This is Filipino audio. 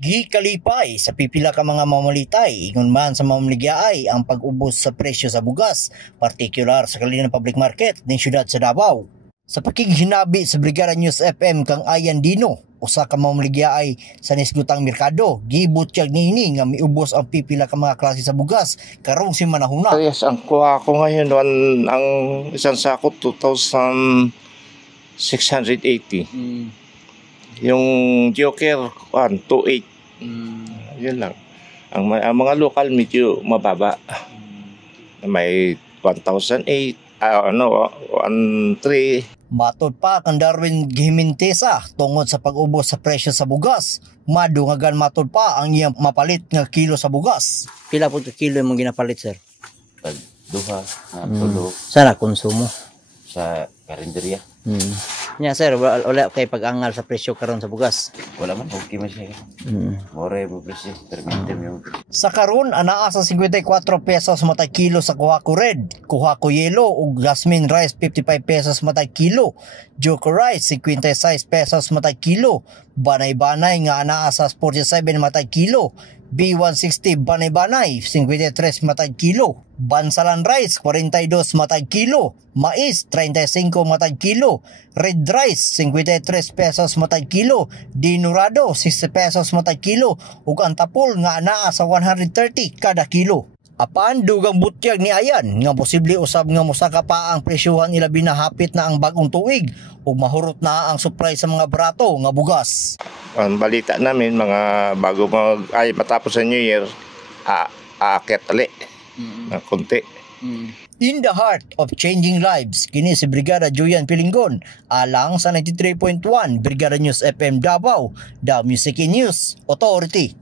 Gikalipay sa pipila ka mga mamalitay, ingon man sa mamaligyaay ang pag-ubos sa presyo sa bugas, partikular sa kalinang public market ng siyudad sa Davao. Sa pakighinabi sa Brigada News FM kang Ayan Dino, usa ka mamaligyaay sa nisgutang merkado, gibutyag niini nga miubos ang pipila ka mga klase sa bugas karong si manahuna. Yes, ang kuha ko ngayon ang isang sako 2,680. Yung Joker 128. Yun lang. Ang mga local medyo mababa. May 1,008, 1,300. Matod pa kang Darwin Gimintesa tungod sa pag-ubos sa presyo sa bugas. Madungagan matod pa ang iyang mapalit nga kilo sa bugas. Pila po kilo mong ginapalit, sir? Pag duha, tulo Sana konsumo sa karinderya. Nya sir, wala kay pag-angal sa presyo karon sa bugas. Wala man, okay man siya. More mo presyo, permitem yung. Sa karon anaa sa 54 pesos matag kilo sa Kuhaku Red, Kuhaku Yellow ug Jasmine Rice 55 pesos matag kilo, Joko Rice 56 pesos matag kilo, Banay-banay nga anaa sa 47 matag kilo, B160 banay-banay 53 matag kilo, Bansalan Rice 42 matag kilo, Mais 35 matag kilo, Red Rice 53 pesos matag kilo, Dinurado 60 pesos matag kilo ug ang tapol nga anaa sa 130 kada kilo. Apan dugang butyag ni Ayan nga posible usab nga mosaka pa ang presyohan ilabi na hapit na ang bagong tuig ug mahurot na ang supply sa mga barato nga bugas. Ang balita namin mga bago matapos sa New Year, aakyat ali na konti. In the heart of changing lives, kini si Brigada Julian Pilingon alang sa 93.1 Brigada News FM Davao, the Music News Authority.